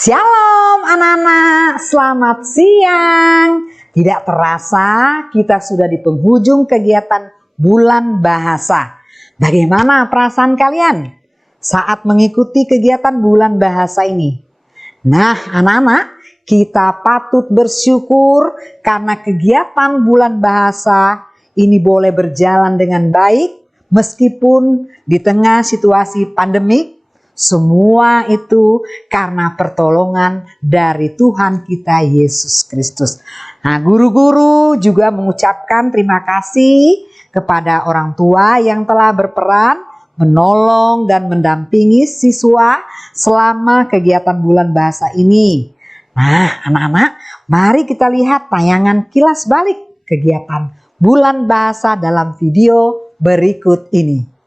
Shalom anak-anak, selamat siang. Tidak terasa kita sudah di penghujung kegiatan bulan bahasa. Bagaimana perasaan kalian saat mengikuti kegiatan bulan bahasa ini? Nah anak-anak, kita patut bersyukur karena kegiatan bulan bahasa ini boleh berjalan dengan baik meskipun di tengah situasi pandemik. Semua itu karena pertolongan dari Tuhan kita Yesus Kristus. Nah, guru-guru juga mengucapkan terima kasih kepada orang tua yang telah berperan menolong dan mendampingi siswa selama kegiatan bulan bahasa ini. Nah, anak-anak, mari kita lihat tayangan kilas balik kegiatan bulan bahasa dalam video berikut ini.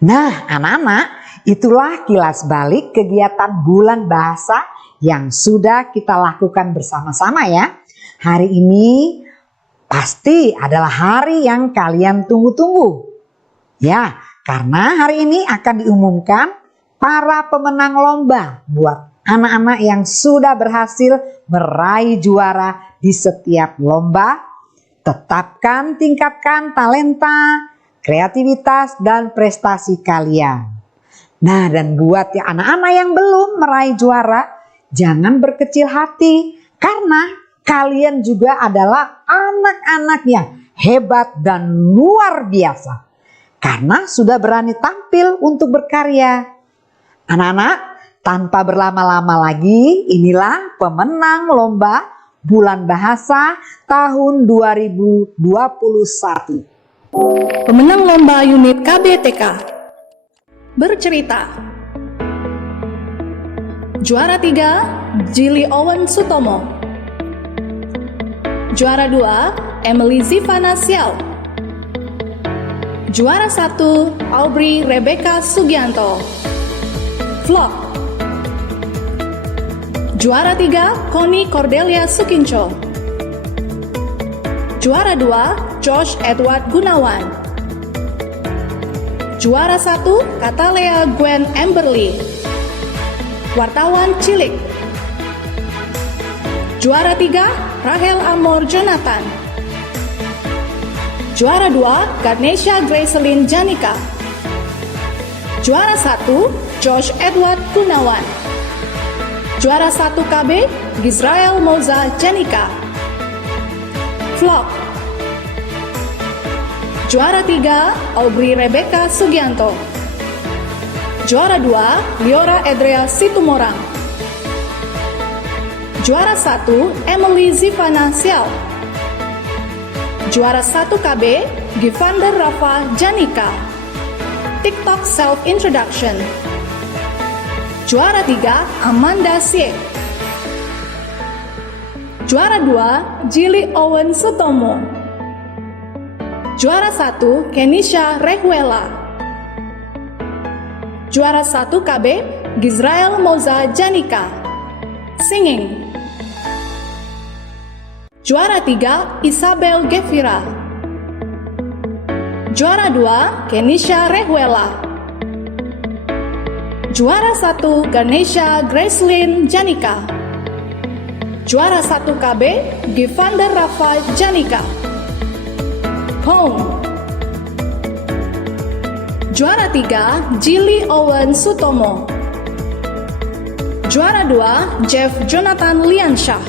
Nah anak-anak, itulah kilas balik kegiatan bulan bahasa yang sudah kita lakukan bersama-sama ya. Hari ini pasti adalah hari yang kalian tunggu-tunggu. Ya, karena hari ini akan diumumkan para pemenang lomba buat anak-anak yang sudah berhasil meraih juara di setiap lomba. Tetapkan, tingkatkan talenta, kreativitas dan prestasi kalian. Nah, dan buat ya anak-anak yang belum meraih juara, jangan berkecil hati karena kalian juga adalah anak-anak yang hebat dan luar biasa. Karena sudah berani tampil untuk berkarya. Anak-anak, tanpa berlama-lama lagi, inilah pemenang lomba bulan bahasa tahun 2021. Pemenang lomba unit KBTK bercerita. Juara 3 Jili Owen Sutomo. Juara 2 Emily Zivana Siao. Juara 1 Aubrey Rebecca Sugianto. Vlog. Juara 3 Connie Cordelia Sukinco. Juara 2 Josh Edward Gunawan. Juara 1 Katalea Gwen Amberly. Wartawan Cilik. Juara 3 Rahel Amor Jonathan. Juara 2 Ganesha Gracelyn Janika. Juara 1 Josh Edward Gunawan. Juara 1 KB Gisrael Moza Janika. Vlog. Juara 3 Aubrey Rebecca Sugianto. Juara 2 Liora Edrea Situmorang. Juara 1 Emily Zivana Siao. Juara 1 KB Givander Rafa Janika. TikTok Self Introduction. Juara 3 Amanda Siek. Juara 2 Jili Owen Sutomo. Juara 1 Kenisha Rehuela. Juara 1 KB Gisrael Moza Janika. Singing. Juara 3 Isabel Gevira. Juara 2 Kenisha Rehuela. Juara 1 Ganesha Gracelyn Janika. Juara 1 KB Givander Rafa Janika. Home. Juara 3 Jilly Owen Sutomo. Juara 2 Jeff Jonathan Liansyah.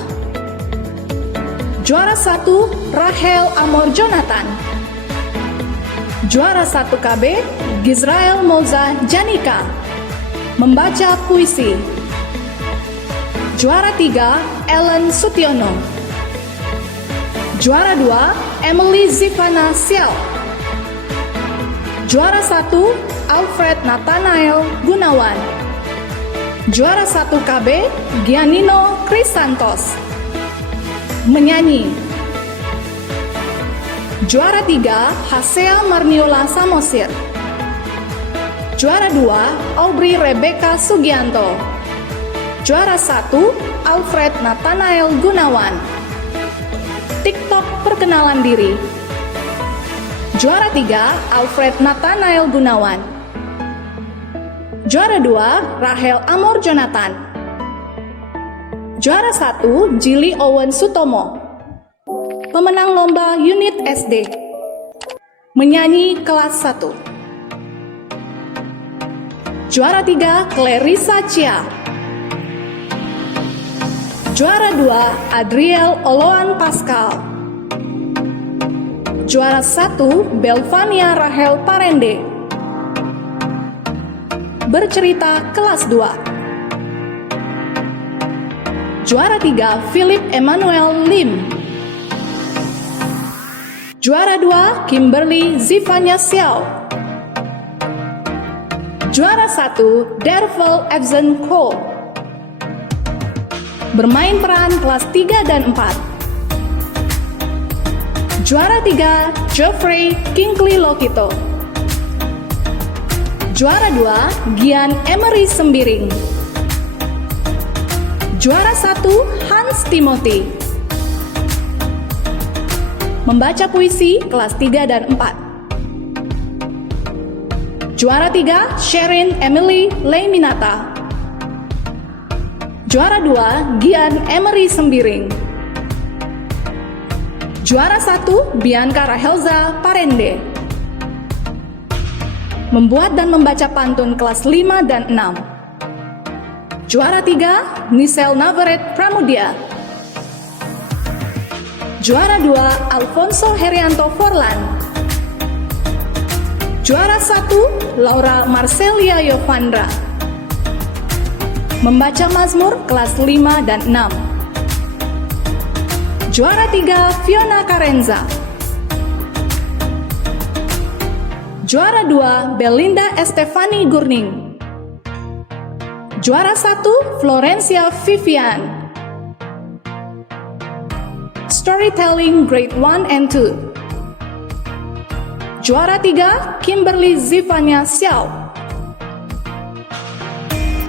Juara 1 Rahel Amor Jonathan. Juara 1 KB Gizrael Moza Janika. Membaca puisi. Juara 3 Ellen Sutiono. Juara 2 Emily Zivana Sial. Juara 1 Alfred Nathanael Gunawan. Juara 1 KB Gianino Krisantos. Menyanyi. Juara 3 Hasea Marniola Samosir. Juara 2 Aubrey Rebecca Sugianto. Juara 1 Alfred Nathanael Gunawan. TikTok perkenalan diri. Juara 3 Alfred Nathanael Gunawan. Juara 2 Rahel Amor Jonathan. Juara 1 Jilly Owen Sutomo. Pemenang lomba unit SD. Menyanyi kelas 1. Juara 3 Clarissa Chia. Juara 2 Adriel Oloan Pascal. Juara 1 Belvania Rahel Parende. Bercerita kelas 2. Juara 3 Philip Emmanuel Lim. Juara 2 Kimberly Zivanya Xiao. Juara 1 Dervel Ebsen Cole. Bermain peran kelas 3 dan 4. Juara 3 Geoffrey Kingsley Lokito. Juara 2 Gian Emery Sembiring. Juara 1 Hans Timothy. Membaca puisi kelas 3 dan 4. Juara 3 Sherin Emily Leiminata. Juara 2 Gian Emery Sembiring. Juara 1 Bianca Rahelza Parende. Membuat dan membaca pantun kelas 5 dan 6. Juara 3 Nisel Navaret Pramudia. Juara 2 Alfonso Herianto Forlan. Juara 1 Laura Marcelia Yovandra. Membaca Mazmur kelas 5 dan 6. Juara 3 Fiona Karenza. Juara 2 Belinda Estefani Gurning. Juara 1 Florencia Vivian. Storytelling Grade 1 and 2. Juara 3 Kimberly Zivanya Xiao.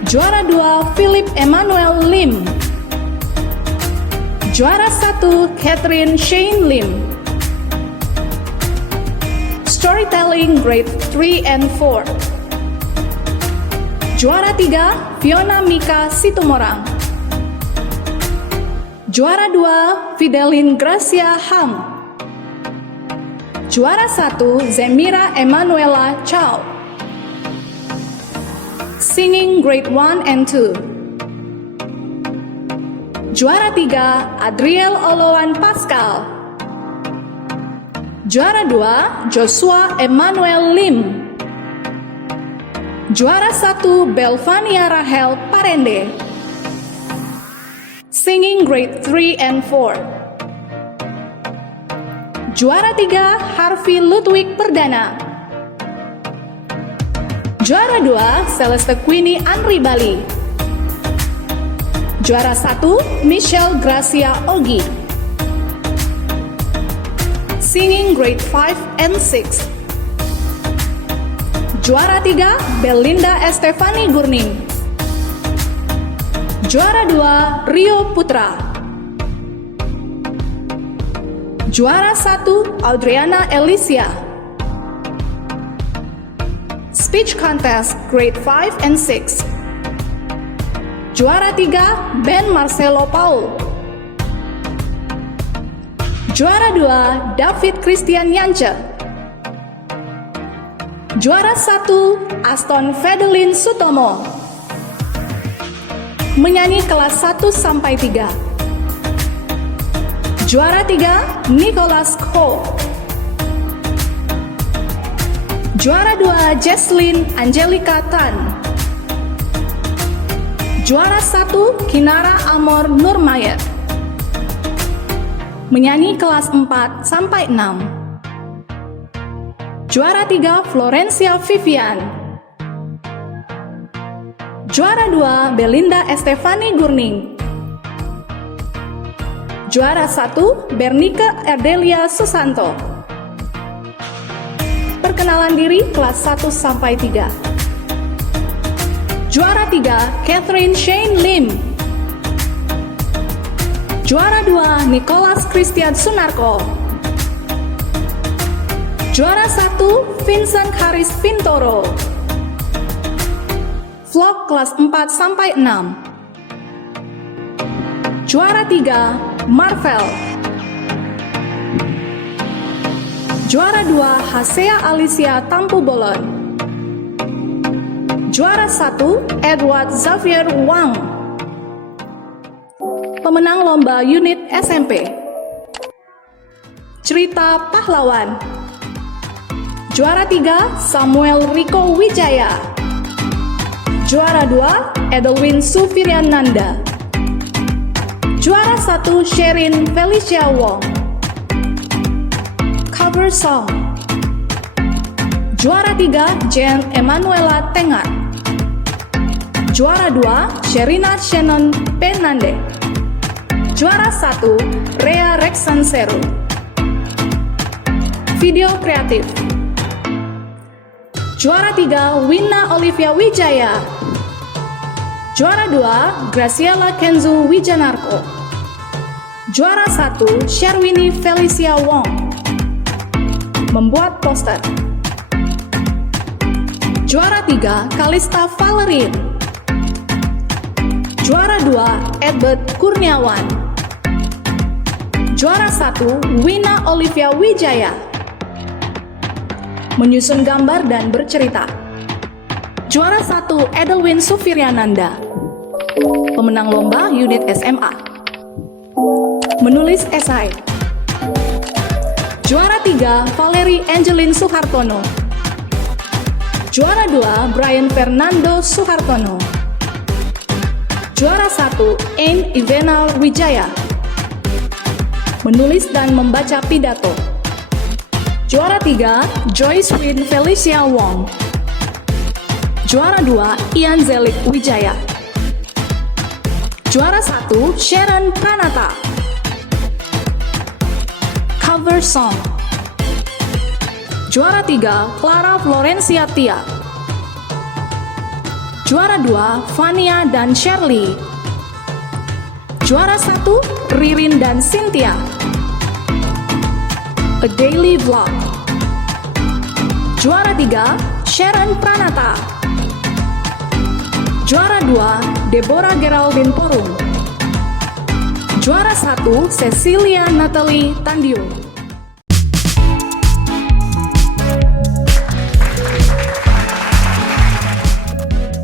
Juara 2 Philip Emmanuel Lim. Juara 1 Catherine Shane Lim. Storytelling Grade 3 and 4. Juara 3 Fiona Mika Situmorang. Juara 2 Fidelin Gracia Ham. Juara 1 Zemira Emanuela Chow. Singing Grade 1 and 2. Juara 3 Adriel Oloan Pascal. Juara 2 Joshua Emmanuel Lim. Juara 1 Belvania Rahel Parende. Singing Grade 3 and 4. Juara 3 Harvey Ludwig Perdana. Juara 2 Celeste Queenie Andri Bali. Juara 1 Michelle Gracia Ogi. Singing Grade 5 and 6. Juara 3 Belinda Estefani Gurning. Juara 2 Rio Putra. Juara 1 Audriana Alicia. Speech Contest Grade 5 and 6. Juara 3, Ben Marcelo Paul. Juara 2, David Christian Yance. Juara 1, Aston Fedelin Sutomo. Menyanyi kelas 1 sampai 3. Juara 3, Nicholas Ko. Juara 2, Jesslyn Angelica Tan. Juara 1, Kinara Amor Nurmayet. Menyanyi kelas 4 sampai 6. Juara 3, Florencia Vivian. Juara 2, Belinda Estefani Gurning. Juara 1, Bernika Erdelia Susanto. Perkenalan diri kelas 1 sampai 3. Juara 3, Catherine Shane Lim. Juara 2, Nicholas Christian Sunarko. Juara 1, Vincent Haris Pintoro. Vlog kelas 4 sampai 6. Juara 3, Marvel. Juara 2, Hasea Alicia Tampu Bolon. Juara 1, Edward Xavier Wang. Pemenang lomba unit SMP. Cerita Pahlawan. Juara 3, Samuel Riko Wijaya. Juara 2, Edelwin Sufiriananda. Juara 1, Sherin Felicia Wong. Cover song. Juara 3, Jen Emanuela Tengar. Juara 2, Sherina Shannon Penande. Juara 1, Rea Rexansero. Video kreatif. Juara 3, Wina Olivia Wijaya. Juara 2, Graciela Kenzo Wijanarko. Juara 1, Sherwini Felicia Wong. Membuat poster. Juara 3, Kalista Valerin. Juara 2, Edbert Kurniawan. Juara 1, Wina Olivia Wijaya. Menyusun gambar dan bercerita. Juara 1, Edelwin Sufiriananda. Pemenang lomba unit SMA. Menulis esai. Juara 3, Valerie Angelin Suhartono. Juara 2, Brian Fernando Suhartono. Juara 1, Ain Ivenal Wijaya. Menulis dan membaca pidato. Juara 3, Joyce Win Felicia Wong. Juara 2, Ian Zelik Wijaya. Juara 1, Sharon Pranata. Cover song. Juara 3, Clara Florencia Tia. Juara 2, Fania dan Shirley. Juara 1, Ririn dan Cynthia. A Daily Vlog. Juara 3, Sharon Pranata. Juara 2, Deborah Geraldine Porum. Juara 1, Cecilia Natalie Tandio.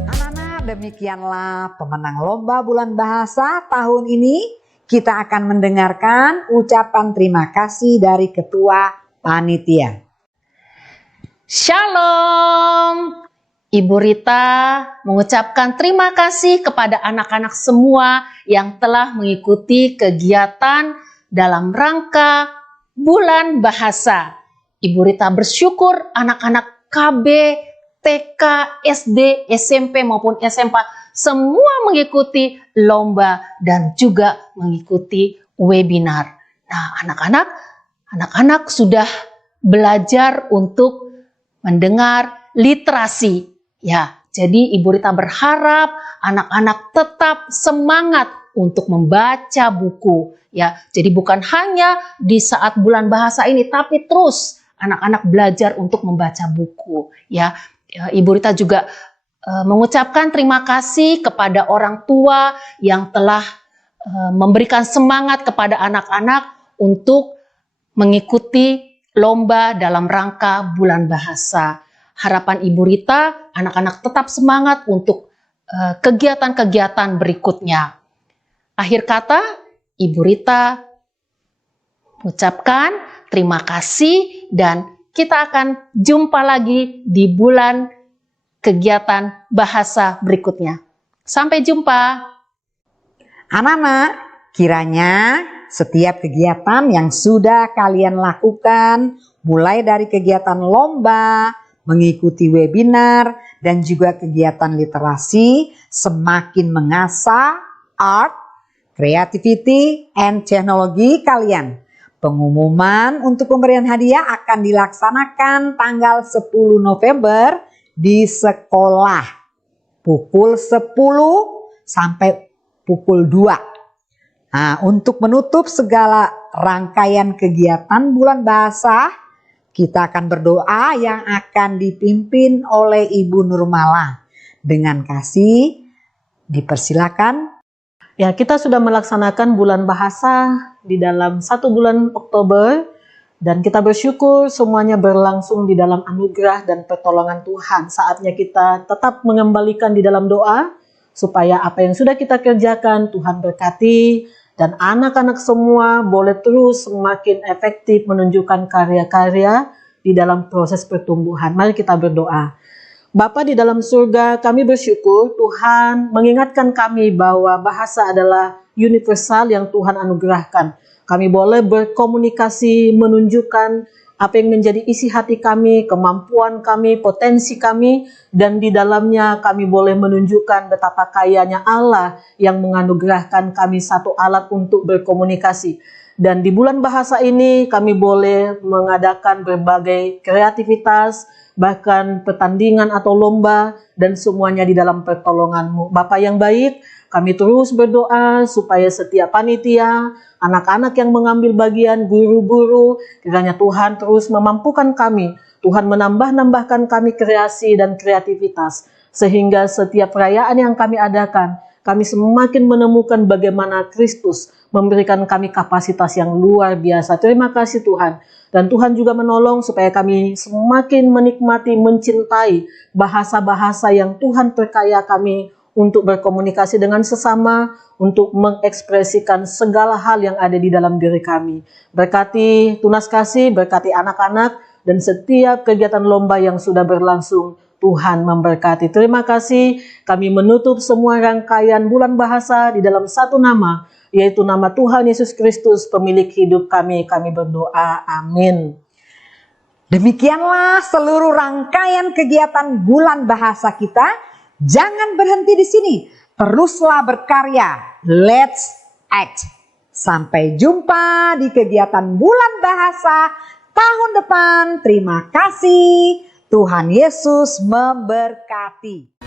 Anak-anak, demikianlah pemenang lomba bulan bahasa tahun ini. Kita akan mendengarkan ucapan terima kasih dari Ketua Panitia. Shalom, Ibu Rita mengucapkan terima kasih kepada anak-anak semua yang telah mengikuti kegiatan dalam rangka Bulan Bahasa. Ibu Rita bersyukur anak-anak KB, TK, SD, SMP maupun SMA semua mengikuti lomba dan juga mengikuti webinar. Nah, anak-anak sudah belajar untuk mendengar literasi. Ya, jadi Ibu Rita berharap anak-anak tetap semangat untuk membaca buku. Ya, jadi bukan hanya di saat bulan bahasa ini, tapi terus anak-anak belajar untuk membaca buku. Ya, Ibu Rita juga mengucapkan terima kasih kepada orang tua yang telah memberikan semangat kepada anak-anak untuk mengikuti lomba dalam rangka Bulan Bahasa. Harapan Ibu Rita, anak-anak tetap semangat untuk kegiatan-kegiatan berikutnya. Akhir kata, Ibu Rita mengucapkan terima kasih dan kita akan jumpa lagi di bulan kegiatan bahasa berikutnya. Sampai jumpa. Anak-anak, kiranya setiap kegiatan yang sudah kalian lakukan, mulai dari kegiatan lomba, mengikuti webinar, dan juga kegiatan literasi, semakin mengasah art, creativity, and teknologi kalian. Pengumuman untuk pemberian hadiah akan dilaksanakan tanggal 10 November di sekolah. Pukul 10 sampai pukul 2. Nah, untuk menutup segala rangkaian kegiatan Bulan Bahasa, kita akan berdoa yang akan dipimpin oleh Ibu Nurmala. Dengan kasih, dipersilakan. Ya, kita sudah melaksanakan Bulan Bahasa di dalam 1 bulan Oktober dan kita bersyukur semuanya berlangsung di dalam anugerah dan pertolongan Tuhan. Saatnya kita tetap mengembalikan di dalam doa supaya apa yang sudah kita kerjakan Tuhan berkati dan anak-anak semua boleh terus semakin efektif menunjukkan karya-karya di dalam proses pertumbuhan. Mari kita berdoa. Bapa di dalam surga, kami bersyukur Tuhan mengingatkan kami bahwa bahasa adalah universal yang Tuhan anugerahkan. Kami boleh berkomunikasi, menunjukkan apa yang menjadi isi hati kami, kemampuan kami, potensi kami, dan di dalamnya kami boleh menunjukkan betapa kayanya Allah yang menganugerahkan kami satu alat untuk berkomunikasi. Dan di bulan bahasa ini kami boleh mengadakan berbagai kreativitas, bahkan pertandingan atau lomba, dan semuanya di dalam pertolongan-Mu. Bapa yang baik, kami terus berdoa supaya setiap panitia, anak-anak yang mengambil bagian, guru-guru, kiranya Tuhan terus memampukan kami. Tuhan menambahkan kami kreasi dan kreativitas, sehingga setiap perayaan yang kami adakan, kami semakin menemukan bagaimana Kristus memberikan kami kapasitas yang luar biasa. Terima kasih Tuhan. Dan Tuhan juga menolong supaya kami semakin menikmati, mencintai bahasa-bahasa yang Tuhan perkaya kami untuk berkomunikasi dengan sesama, untuk mengekspresikan segala hal yang ada di dalam diri kami. Berkati Tunas Kasih, berkati anak-anak, dan setiap kegiatan lomba yang sudah berlangsung, Tuhan memberkati. Terima kasih, kami menutup semua rangkaian Bulan Bahasa di dalam satu nama, yaitu nama Tuhan Yesus Kristus, pemilik hidup kami. Kami berdoa, amin. Demikianlah seluruh rangkaian kegiatan Bulan Bahasa kita. Jangan berhenti di sini, teruslah berkarya. Let's act. Sampai jumpa di kegiatan Bulan Bahasa tahun depan. Terima kasih. Tuhan Yesus memberkati.